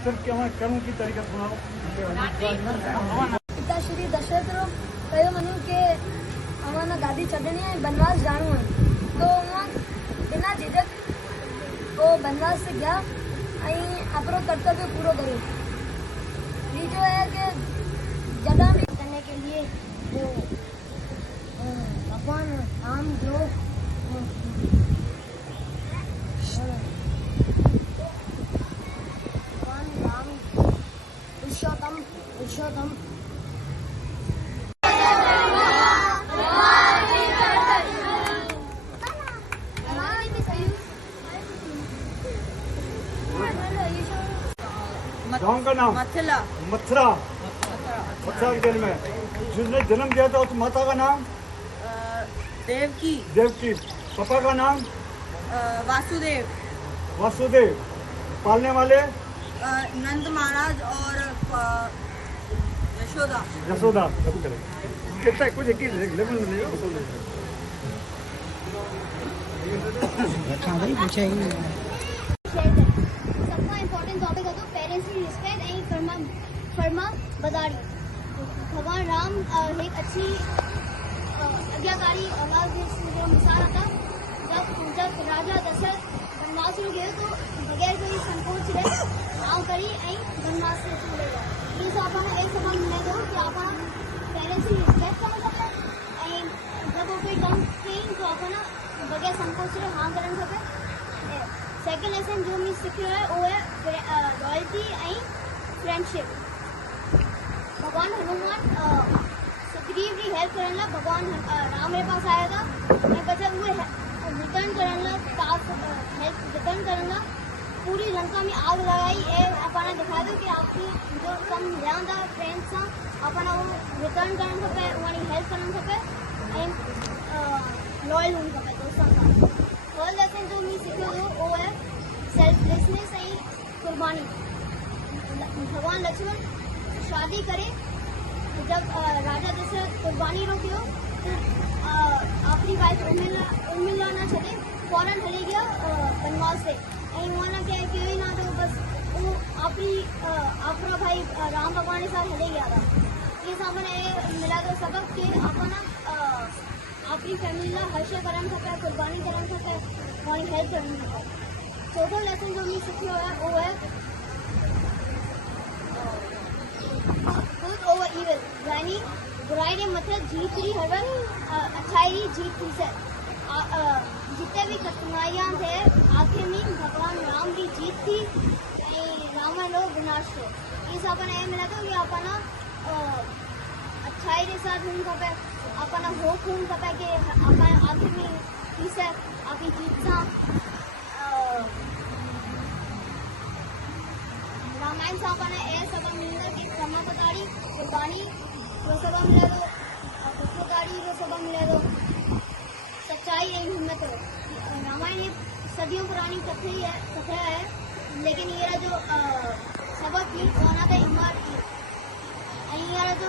दशरथ के हमारे कर्म की तरीका सुनाओ। पिता श्री दशरथ रो कहो मनु के हमारा गादी चढ़नी है बनवास जाणु है तो वहाँ बिना झिझक वो बनवास से गया अपनो कर्तव्य पूरा करो। बीजो है कि जदा भी करने के लिए वो भगवान राम जो भगवान राम पुरुषोत्तम गाँव का नाम मथुरा। मथुरा के दिल में जिसने जन्म दिया था उस माता का नाम देवकी। देवकी। पापा का नाम वासुदेव। वासुदेव। पालने वाले नंद महाराज और यशोदा। यशोदा। कितना कुछ एक ही लेवल में नहीं सबका इम्पोर्टेंट टॉपिक है तो पेरेंट्स की रिस्पेक्ट एंड फर्मा बदारी। भगवान राम एक अच्छी आज्ञाकारी औलाद मिसाल था। जब राजा दशरथ वनवास में गए तो बगैर कोई संकोच रहे नाव करी वनवास से चले गए। इस अपन एक सबक मिले तो कि अपन पेरेंट्स की रिस्पेक्ट करना सकते जब वो कोई कम कहीं तो अपन बगैर संकोच रहे हाँ करना सकते। सेकेंड लेसन जो मैं सीखियो है वो है लॉयल्टी एंड फ्रेंडशिप। भगवान हनुमान सुग्रीव की हेल्प करना भगवान राम मेरे पास आया था मैं बचा वो रिटर्न करना हेल्प रिटर्न करना पूरी लंका में आग लगाई है अपना दिखा दो कि आपकी जो कम ध्यान था फ्रेंड्स था अपना वो रिटर्न करना सके हमारी हेल्प करना सके एंड लॉयल होने सके दोस्तों का। थर्ड लेसन जो मैं सीखियो वो है सेल्फलेसनेस एंड कुर्बानी। भगवान लक्ष्मण शादी करे जब राजा दशरथ कुर्बानी रोकियो तो अपनी वाइफ उर्मिला ना चले फौरन चले गया वनवास से वहाँ क्या क्यों ना तो बस वो अपना भाई राम भगवान के साथ चले गया था। ये सामने मिला तो सबक कि अपना अपनी फैमिली का हर्ष करन सके कुर्बानी करन सके हमारी हेल्प करनी सके। चौथा लेसन जो मैं सीखियो है वो है गुड ओवर इविल यानी बुराई ने मतलब जीत रही हर अच्छाई जीत रही से जितने भी कठिनाइयाँ थे आखिर में भगवान राम की जीत थी रावण लोग विनाश थे। इस अपन ये मिला था कि अपना अच्छाई के साथ घूम सके अपना होप घूम सके कि अपन आखिर में इसे आपकी जीत सा रामायण से अपन ये सबक मिलता कि क्षमा बताड़ी कुर्बानी वो सबक मिले तो पुत्रकारी वो सबक मिले तो सच्चाई एवं हिम्मत हो। रामायण ये सदियों पुरानी कथा है लेकिन ये जो सबक थी वो ना था इमारत थी। जो